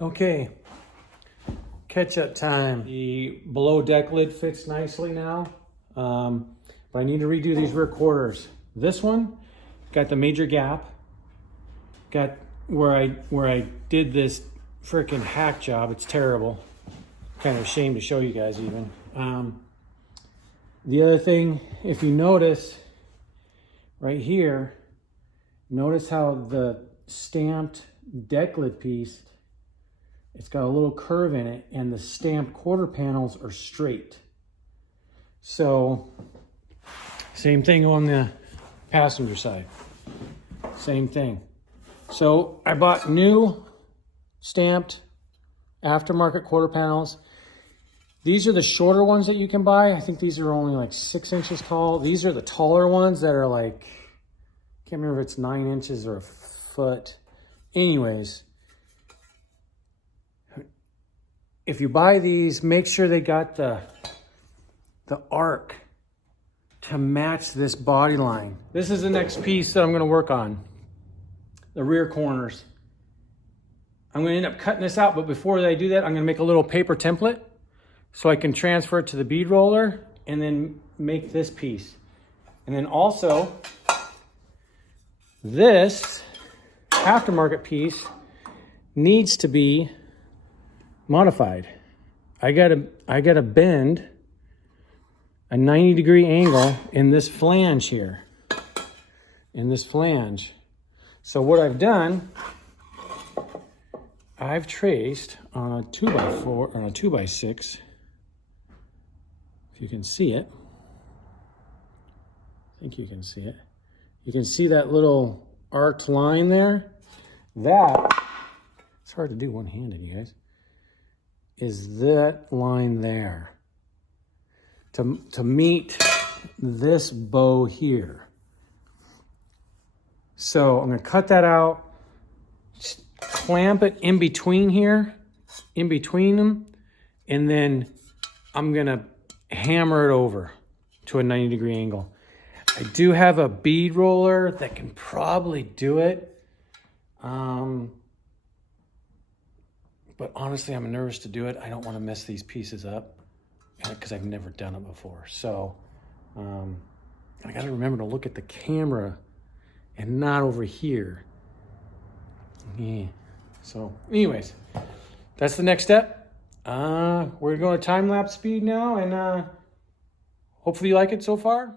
Okay, catch-up time. The below deck lid fits nicely now, but I need to redo these rear quarters. This one got the major gap, got where I did this freaking hack job. It's terrible. Kind of ashamed to show you guys even. The other thing, if you notice right here, notice how the stamped deck lid piece, it's got a little curve in it, and the stamped quarter panels are straight. So same thing on the passenger side, same thing. So I bought new stamped aftermarket quarter panels. These are the shorter ones that you can buy. I think these are only like 6 inches tall. These are the taller ones that are like, can't remember if it's 9 inches or a foot. Anyways, if you buy these, make sure they got the arc to match this body line. This is the next piece that I'm gonna work on, the rear corners. I'm gonna end up cutting this out, but before I do that, I'm gonna make a little paper template so I can transfer it to the bead roller and then make this piece. And then also, this aftermarket piece needs to be modified. I gotta bend a 90-degree angle in this flange here, So what I've done, I've traced on a 2x4 or a 2x6, if you can see it. I think you can see it. You can see that little arced line there. That, it's hard to do one-handed, you guys, is that line there to meet this bow here. So I'm gonna cut that out, clamp it in between here, in between them, and then I'm gonna hammer it over to a 90-degree angle. I do have a bead roller that can probably do it. But honestly, I'm nervous to do it. I don't want to mess these pieces up because I've never done it before. So I got to remember to look at the camera and not over here. Yeah. So anyways, that's the next step. We're going to time-lapse speed now, and hopefully you like it so far.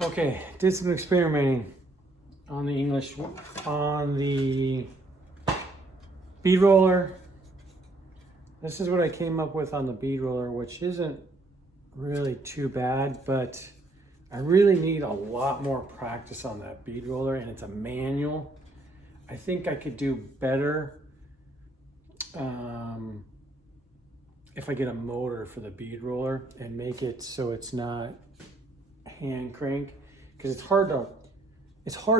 Okay, did some experimenting on the bead roller. This is what I came up with on the bead roller, which isn't really too bad, but I really need a lot more practice on that bead roller, and it's a manual. I think I could do better if I get a motor for the bead roller and make it so it's not hand crank, because it's hard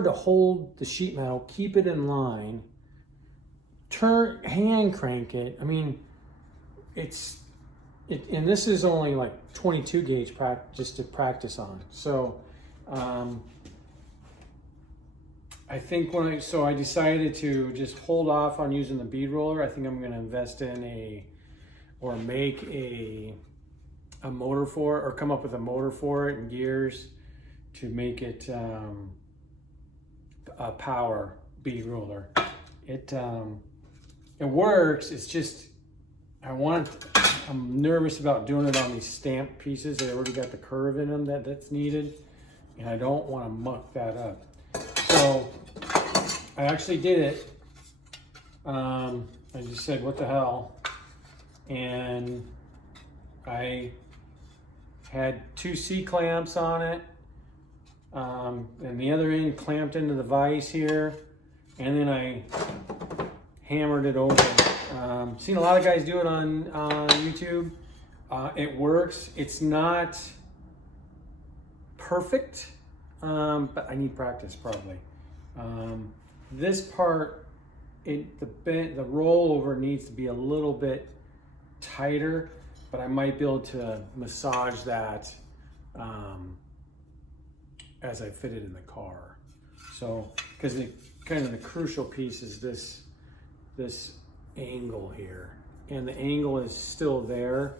to hold the sheet metal, keep it in line, hand crank it. I mean, and this is only like 22 gauge just to practice on. So I think I decided to just hold off on using the bead roller. I think I'm going to invest in make a motor for it, or come up with a motor for it and gears to make it a power bead roller. It works. It's just I'm nervous about doing it on these stamped pieces. They already got the curve in them that's needed, and I don't want to muck that up. So I actually did it. I just said, what the hell? And I had 2 C-clamps on it, and the other end clamped into the vise here, and then I hammered it over Seen a lot of guys do it on YouTube. It works. It's not perfect, but I need practice probably. This part, the rollover needs to be a little bit tighter, but I might be able to massage that as I fit it in the car. So, because kind of the crucial piece is this angle here, and the angle is still there.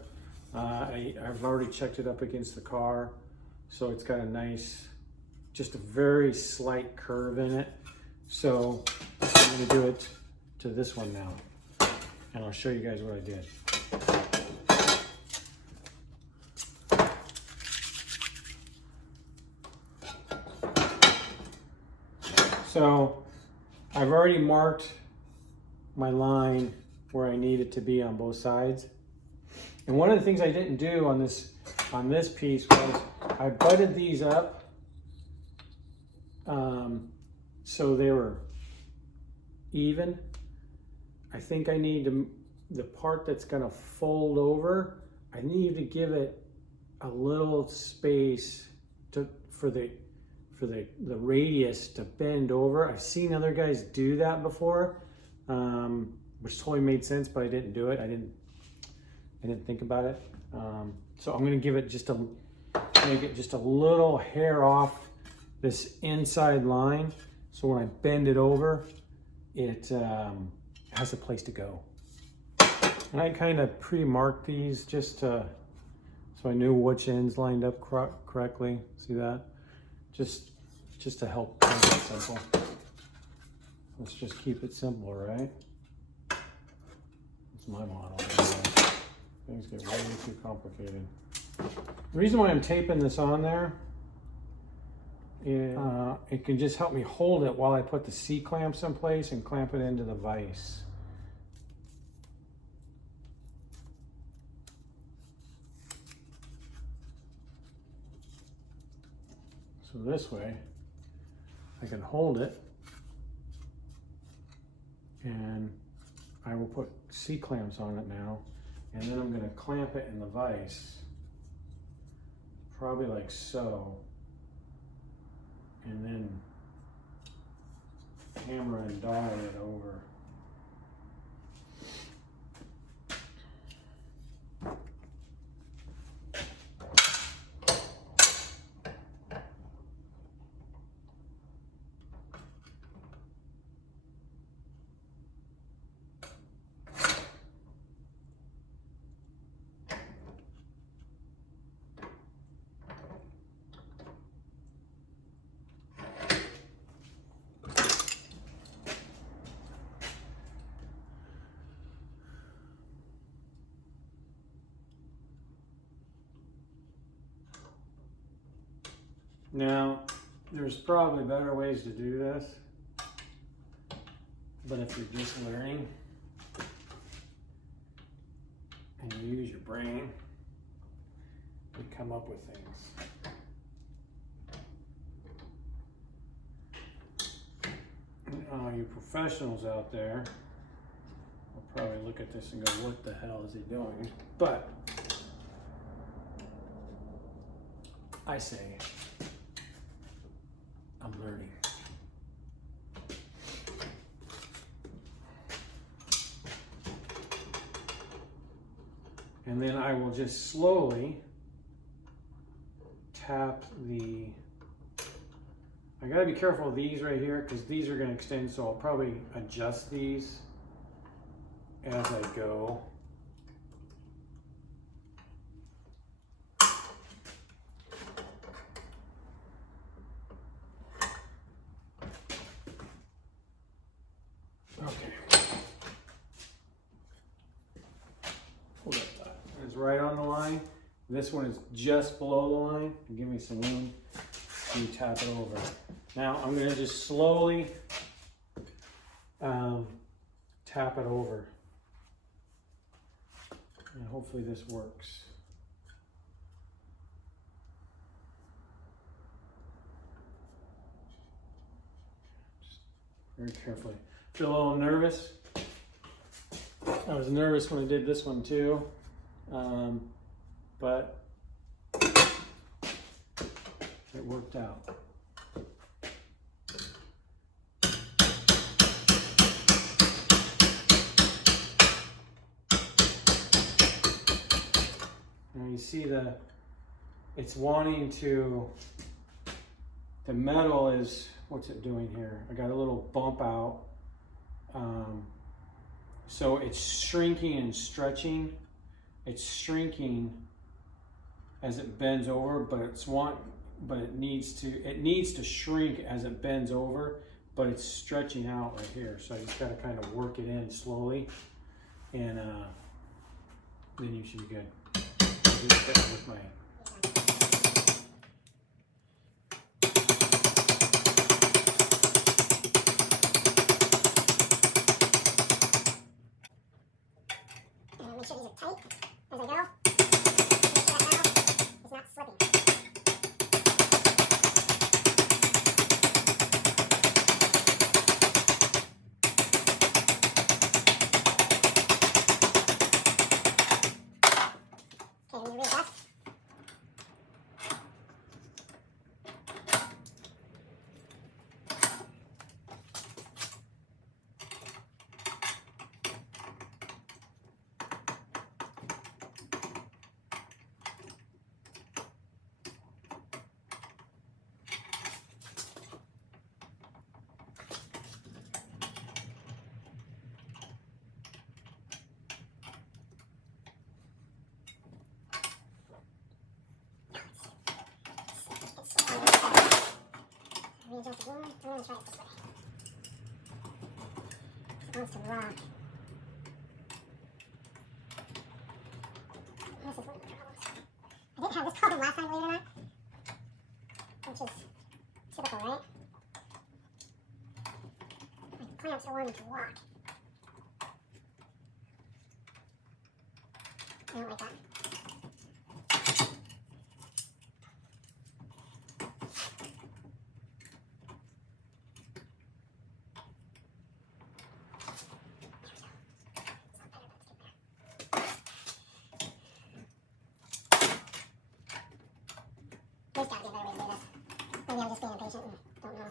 I've already checked it up against the car, so it's got a nice, just a very slight curve in it. So I'm going to do it to this one now, and I'll show you guys what I did. So I've already marked my line where I need it to be on both sides. And one of the things I didn't do on this piece was I butted these up so they were even. I think I need the part that's gonna fold over, I need to give it a little space for the radius to bend over. I've seen other guys do that before, which totally made sense, but I didn't do it. I didn't think about it. So I'm going to give it make it just a little hair off this inside line. So when I bend it over, it has a place to go. And I kind of pre-marked these just so I knew which ends lined up correctly. See that? Just to help make it simple. Let's just keep it simple, right? That's my model. Things get way too complicated. The reason why I'm taping this on there is it can just help me hold it while I put the C-clamps in place and clamp it into the vise. So this way, I can hold it, and I will put C-clamps on it now, and then I'm going to clamp it in the vise, probably like so, and then hammer and dial it over. Now, there's probably better ways to do this, but if you're just learning and you use your brain, you come up with things. You professionals out there will probably look at this and go, what the hell is he doing? But I say, I'm learning. And then I will just slowly tap I gotta be careful of these right here because these are gonna extend, so I'll probably adjust these as I go. Right on the line. This one is just below the line. Give me some room to tap it over. Now I'm going to just slowly tap it over, and hopefully this works. Just very carefully. Feel a little nervous? I was nervous when I did this one too, but it worked out. Now you see it's wanting to, the metal is, what's it doing here? I got a little bump out. So it's shrinking and stretching. It's shrinking as it bends over, but it needs to shrink as it bends over, but it's stretching out right here. So I just gotta kind of work it in slowly, and then you should be good. I'll just hit it with my make sure these are tight as I go. Make sure that now is not slipping. Okay, when you readjust. Readjust again. I'm going to try it this way. It wants to rock. This is one of the problems. I didn't have this problem last time, believe it or not. Which is typical, right? My clamps are wanting to rock. I don't like that. There's gotta be a better way to do this. Maybe I'm just being impatient and don't know.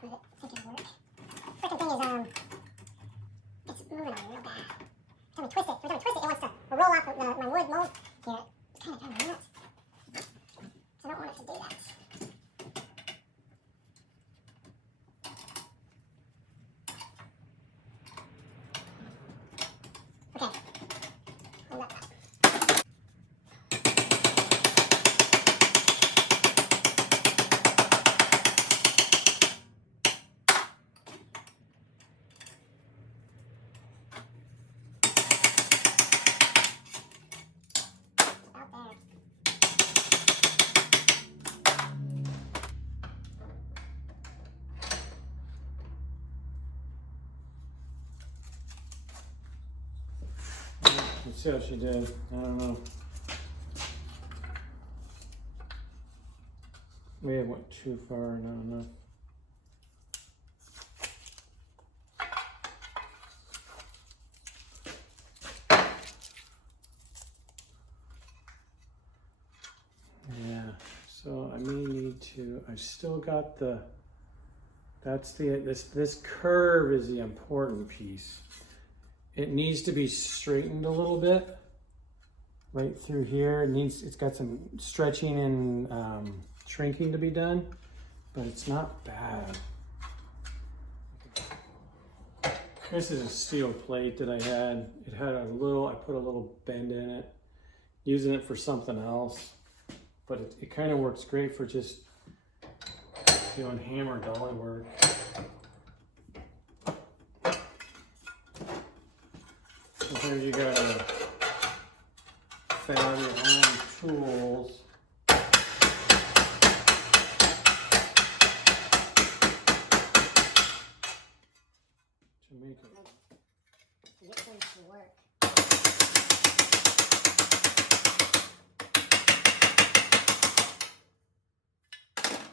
But I think it'll work. Freaking thing is, it's moving on real bad. Every time we twist it, it wants to roll off my wood mold here. It's kind of driving me nuts. So I don't want it to do that. Okay. Hold up. Let's see how she did. I don't know. May have went too far. I don't know. Yeah. So I may need to. I still got the. That's this curve is the important piece. It needs to be straightened a little bit right through here. It's got some stretching and shrinking to be done, but it's not bad. This is a steel plate that I had. It had I put a little bend in it, using it for something else, but it kind of works great for just doing hammer dolly work. Here you gotta fab your own tools. To make it. To get things to work.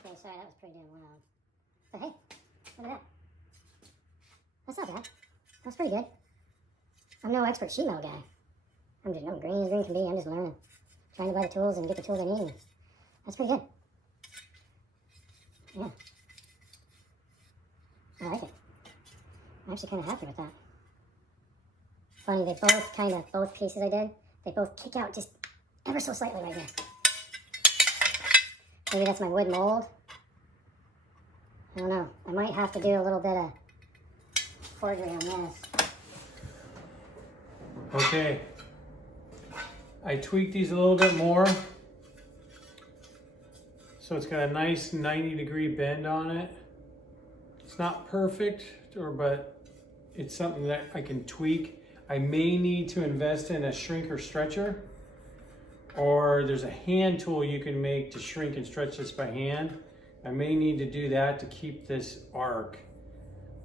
Okay, sorry, that was pretty damn loud. But hey, look at that. That's not bad. That's pretty good. I'm no expert sheet metal guy. I'm just, no, green as green can be. I'm just learning. Trying to buy the tools and get the tools I need. That's pretty good. Yeah. I like it. I'm actually kind of happy with that. Funny, they both both pieces I did, they both kick out just ever so slightly right here. Maybe that's my wood mold. I don't know. I might have to do a little bit of forgery on this. Okay. I tweaked these a little bit more. So it's got a nice 90-degree bend on it. It's not perfect, but it's something that I can tweak. I may need to invest in a shrinker stretcher, or there's a hand tool you can make to shrink and stretch this by hand. I may need to do that to keep this arc.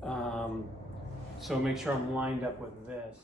So make sure I'm lined up with this.